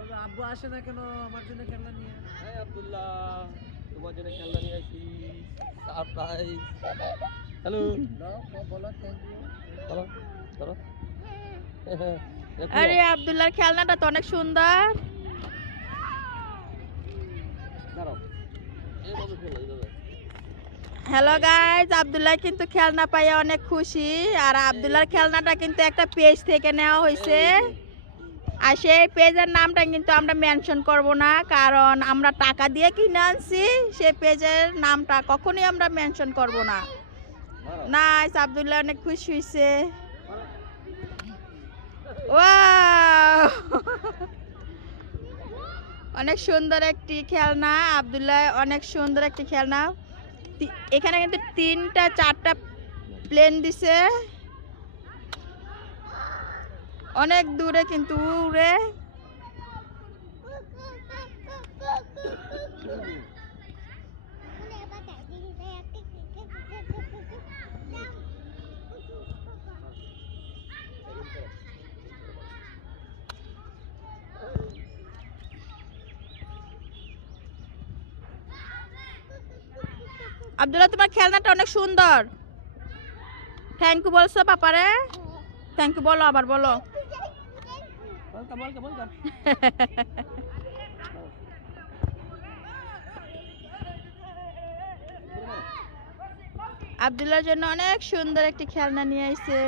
আব্বু আসে না কেন আমার জন্য খেলনা নিয়ে? এই আব্দুল্লাহ, তোমার জন্য খেলনা নিয়ে আসি, সারপ্রাইজ। হ্যালো, বলো থ্যাংক ইউ। চলো চলো। আরে আব্দুল্লাহর খেলনাটা তো অনেক সুন্দর। দাঁড়াও, এইভাবে খেলো, এইভাবে। হ্যালো গাইজ, আব্দুল্লাহ কিন্তু খেলনা পাইয়া অনেক খুশি। আর আব্দুল্লাহর খেলনাটা কিন্তু একটা পেজ থেকে নেওয়া হয়েছে। আর সেই পেজের নামটা কিন্তু আমরা মেনশন করব না, কারণ আমরা টাকা দিয়ে কিনে আনছি। সেই পেজের নামটা কখনোই আমরা মেনশন করব না। নাইস, আব্দুল্লাহ অনেক খুশি হয়েছে। ওয়াও, অনেক সুন্দর একটি খেলনা। আব্দুল্লাহ অনেক সুন্দর একটি খেলনা। এখানে কিন্তু 3টা 4টা প্লেন দিছে, অনেক দূরে কিন্তু উড়ে। আব্দুল্লাহ, তোমার খেলনাটা অনেক সুন্দর। থ্যাংক ইউ বলছো পাপারে? থ্যাংক ইউ বলো, আবার বলো। আব্দুল্লাহর জন্য অনেক সুন্দর একটি খেলনা নিয়ে আইছে।